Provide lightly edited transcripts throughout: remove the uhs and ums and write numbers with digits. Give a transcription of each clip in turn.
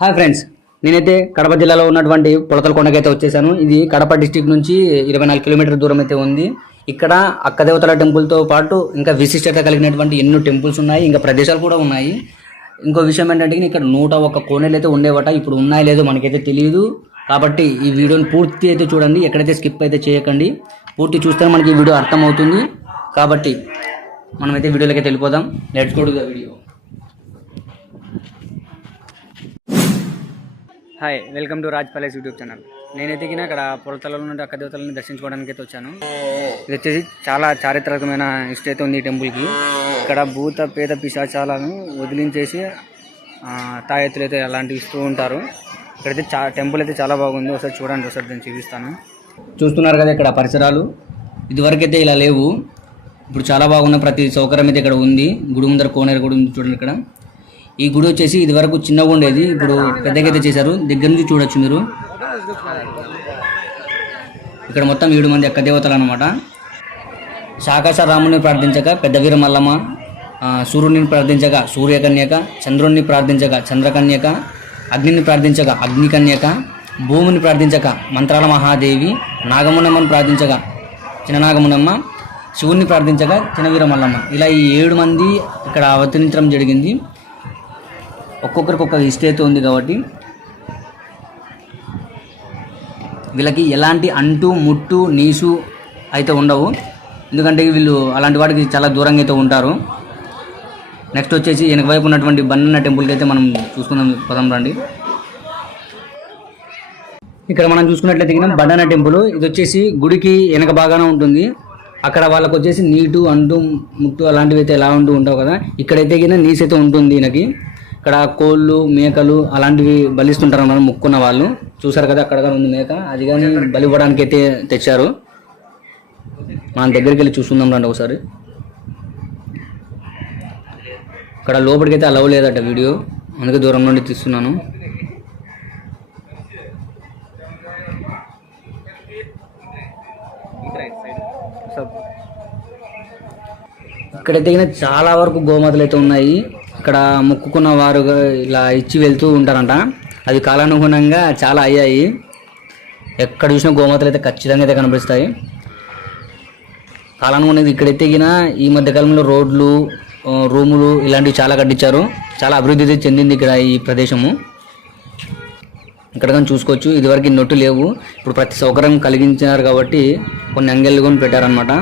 Hi friends, నేనైతే కడప జిల్లాలో ఉన్నటువంటి పొలతల కొండకైతే వచ్చేసాను. ఇది కడప డిస్టిక్ నుంచి 24 కిలోమీటర్ దూరం అయితే ఉంది. ఇక్కడ అక్కదేవతల టెంపుల్తో పాటు ఇంకా విశిష్టత కలిగినటువంటి ఎన్నో టెంపుల్స్ ఉన్నాయి, ఇంకా ప్రదేశాలు కూడా ఉన్నాయి. ఇంకో విషయం ఏంటంటే ఇక్కడ 101 కోనేలు అయితే ఉండేవట. ఇప్పుడు ఉన్నాయో లేదో మనకైతే తెలియదు. కాబట్టి ఈ వీడియోని పూర్తి అయితే చూడండి, ఎక్కడైతే స్కిప్ అయితే చేయకండి. పూర్తి చూస్తే మనకి ఈ వీడియో అర్థమవుతుంది. కాబట్టి మనమైతే వీడియోలోకి వెళ్ళిపోదాం. Let's go to the video. Hi, welcome to Raj palace YouTube channel. నేనైతే అక్కడ పొలతలలో నుండి అక్కదేవతలను దర్శించుకోవడానికి అయితే వచ్చాను. ఇది వచ్చేసి చాలా చారిత్రకమైన హిస్టరీ అయితే ఉంది ఈ టెంపుల్కి. ఇక్కడ భూత పేద పిశాచాలను వదిలించేసి తాయెత్తులు అయితే అలాంటివి ఇస్తూ ఉంటారు. ఇక్కడైతే టెంపుల్ అయితే చాలా బాగుంది. ఒకసారి చూడండి, ఒకసారి నేను చూపిస్తాను. చూస్తున్నారు కదా ఇక్కడ పరిసరాలు, ఇదివరకు అయితే ఇలా లేవు. ఇప్పుడు చాలా బాగున్న ప్రతి సౌకర్యం అయితే ఇక్కడ ఉంది. గుడి ముందర కోనేరు కూడా ఉంది చూడండి. ఇక్కడ ఈ గుడి వచ్చేసి ఇది వరకు చిన్నగా ఉండేది, ఇప్పుడు పెద్దగా అయితే చేశారు. దగ్గర నుంచి చూడొచ్చు మీరు. ఇక్కడ మొత్తం 7 మంది అక్క దేవతలు అనమాట. శాకాశ రాముని ప్రార్థించగా పెద్ద వీర మల్లమ్మ, సూర్యుని ప్రార్థించగా సూర్యకన్యక, చంద్రుణ్ణి ప్రార్థించగా చంద్రకన్యక, అగ్నిని ప్రార్థించగా అగ్నికన్యక, భూమిని ప్రార్థించగా మంత్రాల మహాదేవి, నాగమునమ్మని ప్రార్థించగా చిన్ననాగమునమ్మ, శివుణ్ణి ప్రార్థించగా చిన్నవీర మల్లమ్మ. ఇలా ఈ 7 మంది ఇక్కడ అవతరించడం జరిగింది. ఒక్కొక్కరికి ఒక్కొక్క హిస్టరీ అయితే ఉంది. కాబట్టి వీళ్ళకి ఎలాంటి అంటు ముట్టు నీసు అయితే ఉండవు, ఎందుకంటే వీళ్ళు అలాంటి వాటికి చాలా దూరంగా అయితే ఉంటారు. నెక్స్ట్ వచ్చేసి వెనక వైపు ఉన్నటువంటి బండన్న టెంపుల్కి అయితే మనం చూసుకుందాం, పదం రండి. ఇక్కడ మనం చూసుకున్నట్లయితే బండన్న టెంపుల్, ఇది వచ్చేసి గుడికి వెనక బాగానే ఉంటుంది. అక్కడ వాళ్ళకి వచ్చేసి నీటు అంటు ముట్టు అలాంటివి అయితే ఎలా ఉంటావు కదా, ఇక్కడైతే నీసు అయితే ఉంటుంది. ఈయనకి ఇక్కడ కోళ్ళు మేకలు అలాంటివి బలిస్తుంటారు అన్నమాట మొక్కున్న వాళ్ళు. చూసారు కదా అక్కడ ఉంది మేక, అది కానీ బలి ఇవ్వడానికి అయితే తెచ్చారు. మనం దగ్గరికి వెళ్ళి చూసుకుందాం రండి ఒకసారి. ఇక్కడ లోపలికి అయితే అలవ్ లేదట వీడియో, అందుకే దూరం నుండి తీస్తున్నాను. ఇక్కడైతే చాలా వరకు గోమాతలు అయితే ఉన్నాయి. ఇక్కడ మొక్కుకున్న వారు ఇలా ఇచ్చి వెళ్తూ ఉంటారంట. అది కాలానుగుణంగా చాలా అయ్యాయి. ఎక్కడ చూసినా గోమాతలు అయితే ఖచ్చితంగా అయితే కనిపిస్తాయి. కాలానుగుణంగా ఇక్కడైతే ఈ మధ్యకాలంలో రోడ్లు, రూములు ఇలాంటివి చాలా కట్టించారు. చాలా అభివృద్ధి అయితే చెందింది ఇక్కడ ఈ ప్రదేశము. ఇక్కడ కానీ చూసుకోవచ్చు, ఇదివరకు నొట్టు లేవు, ఇప్పుడు ప్రతి సౌకర్యం కలిగించారు కాబట్టి కొన్ని అంగళ్ళు కొని పెట్టారనమాట.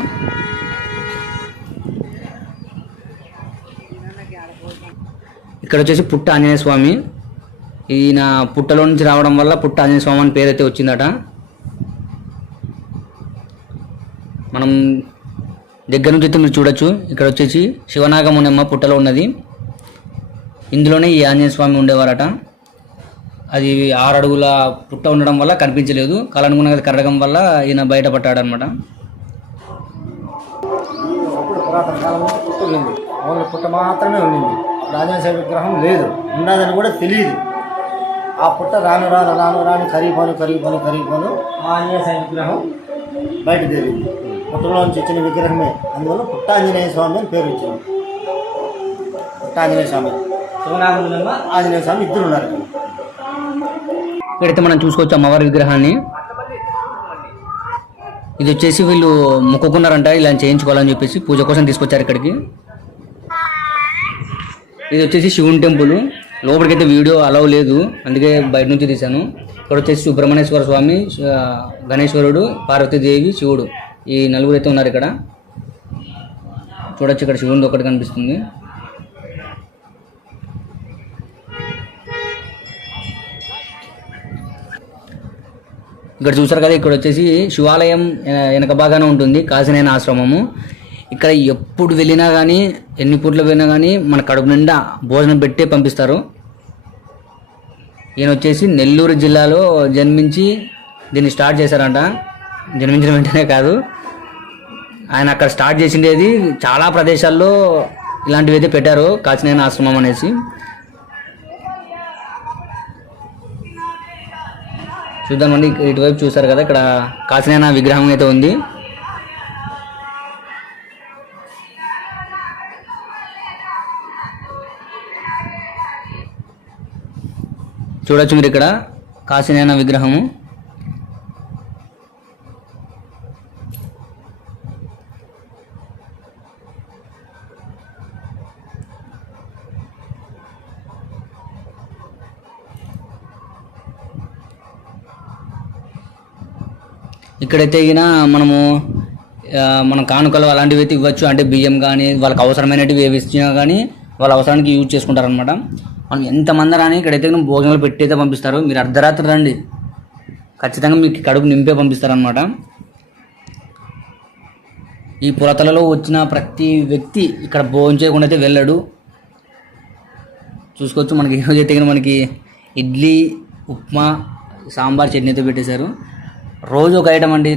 ఇక్కడ వచ్చేసి పుట్ట ఆంజనేయ స్వామి. ఈయన పుట్టలో నుంచి రావడం వల్ల పుట్ట ఆంజనేయ స్వామి అని పేరు అయితే వచ్చిందట. మనం దగ్గర నుంచి అయితే మీరు చూడొచ్చు. ఇక్కడ వచ్చేసి శివనాగమునమ్మ పుట్టలో ఉన్నది. ఇందులోనే ఈ ఆంజనేయ స్వామి ఉండేవారట. అది 6 అడుగుల పుట్ట ఉండడం వల్ల కనిపించలేదు, కాలానుగుణంగా కరగడం వల్ల ఈయన బయటపడ్డాడు అనమాట. పురాతన కాలంలో పుట్ట ఉంది, ఓన్లీ పుట్ట మాత్రమే ఉండింది. ఆంజనేయ విగ్రహం లేదు, ఉన్నదని కూడా తెలియదు. ఆ పుట్ట రాను కరిగిపోను ఆ ఆంజనేయ విగ్రహం బయట తెలియదు. పుట్టలో నుంచి వచ్చిన విగ్రహమే, అందువల్ల పుట్ట ఆంజనేయ స్వామి అని పేరు వచ్చింది. పుట్ట ఆంజనేయ స్వామి, శివనాగమునమ్మ ఆంజనేయ స్వామి ఇద్దరు ఉన్నారు. ఇక్కడైతే మనం చూసుకోవచ్చు అమ్మవారి విగ్రహాన్ని. ఇది వచ్చేసి వీళ్ళు మొక్కుకున్నారంట, ఇలా చేయించుకోవాలని చెప్పేసి పూజ కోసం తీసుకొచ్చారు ఇక్కడికి. ఇది వచ్చేసి శివుని టెంపుల్. లోపలికైతే వీడియో అలవ్ లేదు, అందుకే బయట నుంచి తీశాను. ఇక్కడ వచ్చేసి సుబ్రహ్మణ్యేశ్వర స్వామి, గణేశ్వరుడు, పార్వతీదేవి, శివుడు, ఈ 4 అయితే ఉన్నారు ఇక్కడ. చూడొచ్చు, ఇక్కడ శివుని ఒకటి కనిపిస్తుంది. ఇక్కడ చూసారు కదా, ఇక్కడ వచ్చేసి శివాలయం వెనక బాగానే ఉంటుంది కాశీనైన ఆశ్రమము. ఇక్కడ ఎప్పుడు వెళ్ళినా కానీ, ఎన్ని పూట్లు వెళ్ళినా కానీ మన కడుపు నిండా భోజనం పెట్టే పంపిస్తారు. ఈయన వచ్చేసి నెల్లూరు జిల్లాలో జన్మించి దీన్ని స్టార్ట్ చేశారంట. జన్మించిన వెంటనే కాదు, ఆయన అక్కడ స్టార్ట్ చేసిండేది. చాలా ప్రదేశాల్లో ఇలాంటివి అయితే పెట్టారు, కాశీనైన ఆశ్రమం అనేసి. చూద్దామండి, ఇటువైపు చూసారు కదా, ఇక్కడ కాశీనైన విగ్రహం అయితే ఉంది. చూడొచ్చు మీరు ఇక్కడ కాశీనాయన విగ్రహము. ఇక్కడైతే గిన మనము మన కానుకలు అలాంటివి అయితే ఇవ్వచ్చు. అంటే బియ్యం కానీ వాళ్ళకి అవసరమైనవి ఏవి ఇచ్చినా కానీ వాళ్ళ అవసరానికి యూజ్ చేసుకుంటారనమాట. మనం ఎంతమంది రాని ఇక్కడైతే భోజనాలు పెట్టి అయితే పంపిస్తారు. మీరు అర్ధరాత్రి రండి, ఖచ్చితంగా మీకు కడుపు నింపే పంపిస్తారనమాట. ఈ పురతలలో వచ్చిన ప్రతి వ్యక్తి ఇక్కడ భోజనం చేయకుండా అయితే వెళ్ళడు. చూసుకోవచ్చు మనకి ఈరోజు అయితే మనకి ఇడ్లీ, ఉప్మా, సాంబార్, చట్నీ అయితే పెట్టేశారు. రోజు ఒక ఐటమ్ అండి.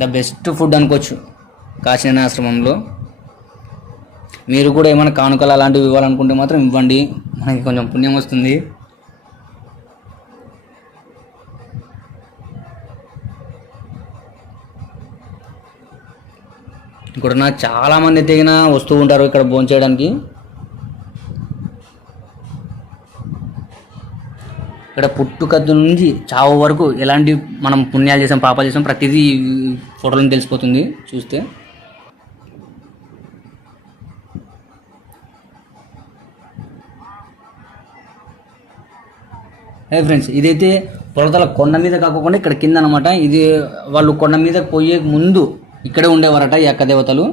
ద బెస్ట్ ఫుడ్ అనుకోవచ్చు కాశీనాయన ఆశ్రమంలో. మీరు కూడా ఏమైనా కానుకలు అలాంటివి ఇవ్వాలనుకుంటే మాత్రం ఇవ్వండి, మనకి కొంచెం పుణ్యం వస్తుంది. ఇక్కడ చాలామంది తెగిన వస్తూ ఉంటారు ఇక్కడ భోజనం చేయడానికి. ఇక్కడ పుట్టుకద్దు నుంచి చావు వరకు ఎలాంటి మనం పుణ్యాలు చేసాం, పాపాలు చేసాం, ప్రతిదీ ఫోటోలను తెలిసిపోతుంది చూస్తే. హే ఫ్రెండ్స్, ఇదైతే పొలతల కొండ మీద కాకుండా ఇక్కడ కింద అనమాట. ఇది వాళ్ళు కొండ మీద పోయే ముందు ఇక్కడే ఉండేవారట ఈ అక్కదేవతలు.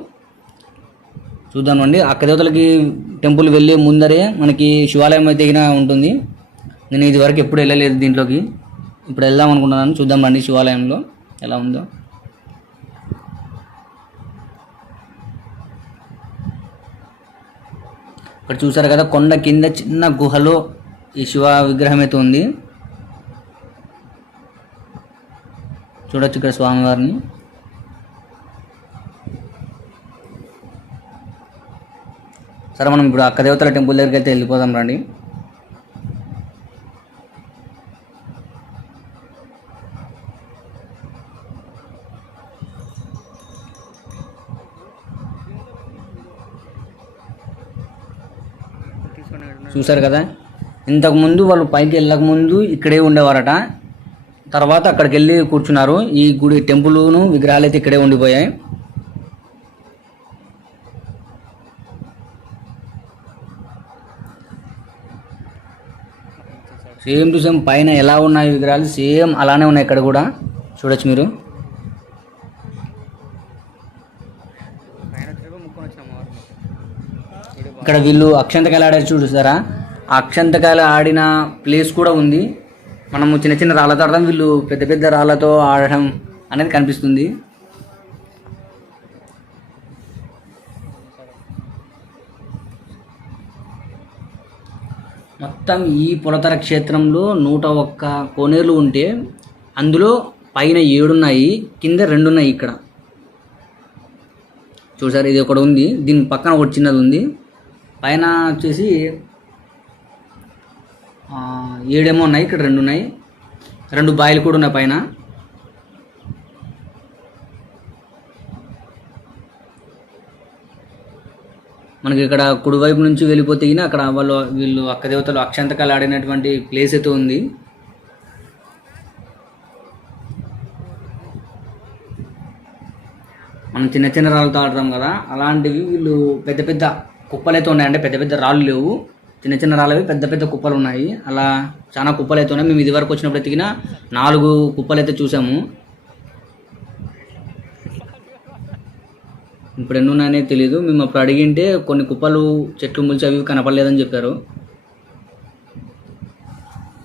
చూద్దామండి, అక్కదేవతలకి టెంపుల్ వెళ్ళే ముందరే మనకి శివాలయం అయితే ఉంటుంది. నేను ఇది వరకు ఎప్పుడు వెళ్ళలేదు దీంట్లోకి, ఇప్పుడు వెళ్దాం అనుకుంటున్నాను. చూద్దాం రండి శివాలయంలో ఎలా ఉందో. ఇక్కడ చూసారు కదా, కొండ కింద చిన్న గుహలో ఈ శివ విగ్రహం అయితే ఉంది. చూడొచ్చు ఇక్కడ స్వామివారిని. సరే, మనం ఇప్పుడు అక్కదేవతల టెంపుల్ దగ్గరికి అయితే వెళ్ళిపోదాం రండి. చూసారు కదా, ఇంతకుముందు వాళ్ళు పైకి వెళ్ళకముందు ఇక్కడే ఉండేవారట. తర్వాత అక్కడికి వెళ్ళి కూర్చున్నారు. ఈ గుడి టెంపుల్ను విగ్రహాలు అయితే ఇక్కడే ఉండిపోయాయి. సేమ్ టు సేమ్ పైన ఎలా ఉన్నాయి విగ్రహాలు సేమ్ అలానే ఉన్నాయి ఇక్కడ కూడా. చూడొచ్చు మీరు. ఇక్కడ వీళ్ళు అక్షంతకాయలు ఆడారు చూసారా, ఆ అక్షంతకాయలు ఆడిన ప్లేస్ కూడా ఉంది. మనము చిన్న చిన్న రాళ్ళతో ఆడడం, వీళ్ళు పెద్ద పెద్ద రాళ్ళతో ఆడడం అనేది కనిపిస్తుంది. మొత్తం ఈ పురతర క్షేత్రంలో 101 కోనేరులు ఉంటే అందులో పైన 7 ఉన్నాయి, కింద 2 ఉన్నాయి. ఇక్కడ చూసారు, ఇది ఒకటి ఉంది, దీని పక్కన ఒకటి చిన్నది ఉంది. పైన వచ్చేసి 7 ఏమో ఉన్నాయి, ఇక్కడ 2 ఉన్నాయి. 2 బాయిలు కూడా ఉన్నాయి పైన. మనకి ఇక్కడ కుడివైపు నుంచి వెళ్ళిపోతే అక్కడ వీళ్ళు అక్కదేవతలు అక్షంతకాలు ఆడినటువంటి ప్లేస్ అయితే ఉంది. మనం చిన్న చిన్న రాళ్ళతో ఆడతాం కదా, అలాంటివి వీళ్ళు పెద్ద పెద్ద కుప్పలు అయితే ఉన్నాయి. అంటే పెద్ద పెద్ద రాళ్ళు లేవు, చిన్న చిన్న రాళ్ళవి పెద్ద పెద్ద కుప్పలు ఉన్నాయి. అలా చాలా కుప్పలు అయితే ఉన్నాయి. మేము ఇది వరకు వచ్చినప్పుడు ఎత్తికిన 4 కుప్పలు అయితే చూసాము. ఇప్పుడు ఎన్ని ఉన్నాయనేది తెలియదు. మేము అప్పుడు అడిగింటే కొన్ని కుప్పలు చెట్లు ములిచి అవి కనపడలేదని చెప్పారు.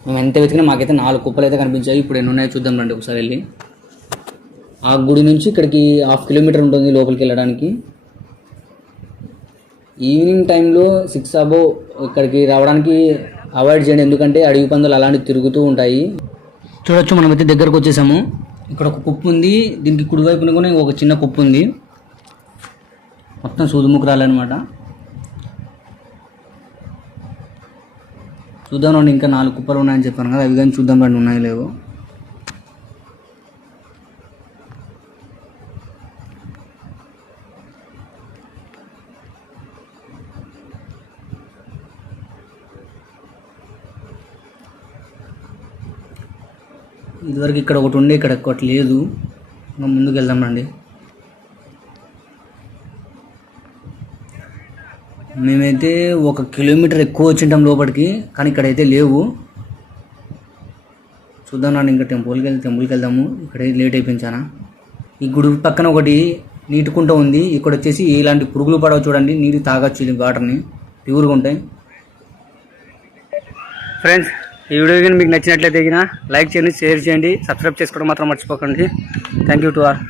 మేము ఎంత వెతికినా మాకైతే 4 కుప్పలు అయితే కనిపించాయి. ఇప్పుడు ఎన్ని ఉన్నాయో చూద్దాం రండి ఒకసారి వెళ్ళి. ఆ గుడి నుంచి ఇక్కడికి 1/2 కిలోమీటర్ ఉంటుంది లోపలికి వెళ్ళడానికి. ఈవినింగ్ టైంలో 6 అబో ఇక్కడికి రావడానికి అవాయిడ్ చేయండి, ఎందుకంటే అడవి పందులు అలాంటివి తిరుగుతూ ఉంటాయి. చూడొచ్చు, మనమైతే దగ్గరకు వచ్చేసాము. ఇక్కడ ఒక కుప్పు ఉంది, దీనికి కుడివైపున కూడా ఒక చిన్న కుప్పు ఉంది. మొత్తం సూదుముఖరాలన్నమాట. చూద్దాం రండి, ఇంకా 4 కుప్పలు ఉన్నాయని చెప్పాను కదా, అవి కానీ చూద్దాం రండి ఉన్నాయో లేవో. ఇదివరకు ఇక్కడ ఒకటి ఉండే, ఇక్కడ ఒకటి లేదు. ఇంకా ముందుకు వెళ్దాం రండి. మేమైతే 1 కిలోమీటర్ ఎక్కువ వచ్చింటాం లోపలికి, కానీ ఇక్కడైతే లేవు. చూద్దాం రండి, ఇంకా టెంపుల్కి వెళ్దాము. ఇక్కడే లేట్ అయిపోయించానా. ఈ గుడి పక్కన ఒకటి నీటుకుంటూ ఉంది. ఇక్కడ వచ్చేసి ఇలాంటి పురుగులు పడవ చూడండి, నీరు తాగొచ్చు ఈ వాటర్ని, ప్యూర్గా ఉంటాయి. ఫ్రెండ్స్, ఈ వీడియో కానీ మీకు నచ్చినట్లయితే లైక్ చేయండి, షేర్ చేయండి, సబ్స్క్రైబ్ చేసుకోవడం మాత్రం మర్చిపోకండి. Thank you to all.